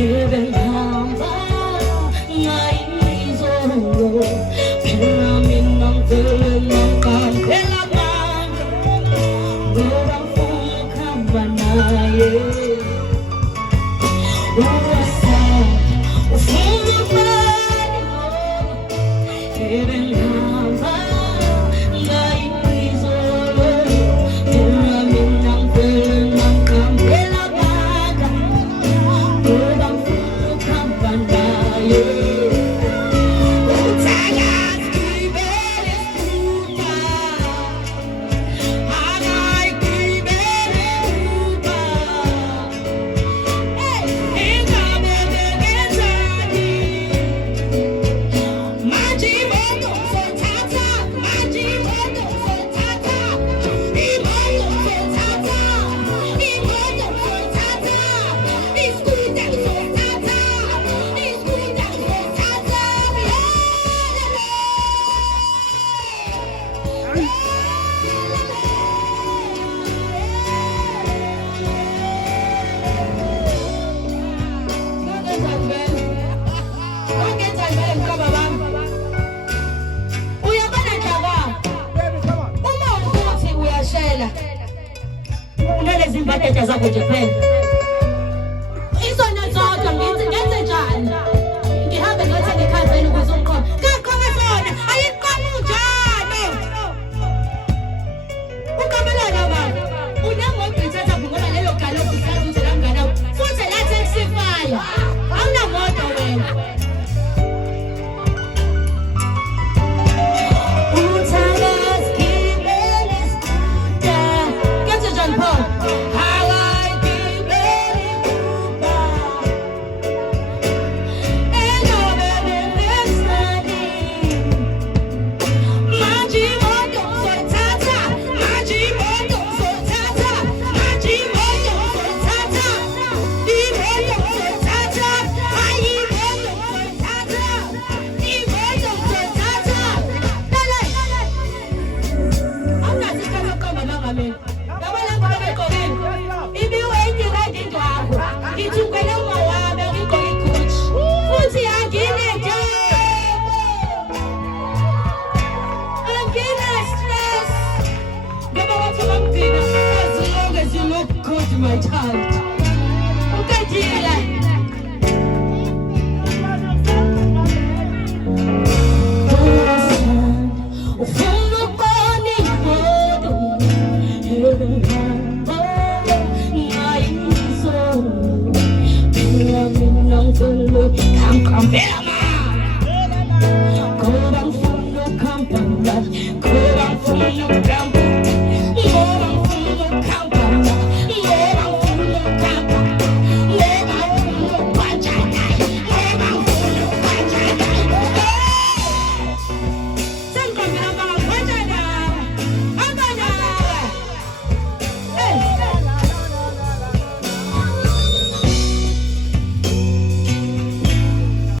Hamba ngaizolo phela mina ngivele ngikampela manje ngoba ngifuna ukuhamba naye Zimbadede zakho nje kuphela izona zodwa ngenze njani ngihambe ngiyothenga ekhazeni ukuze ungiqobe kakhona sona ayiqobe njalo ukamelana baba unemoto ithatha ngoba leyo galofu isaduze la mngana futhi la taxi fire awunamoto wena my child. Ukajila. Ufuna ukubona imoto ehamba ngayizolo. Mina ngizolo kamkambela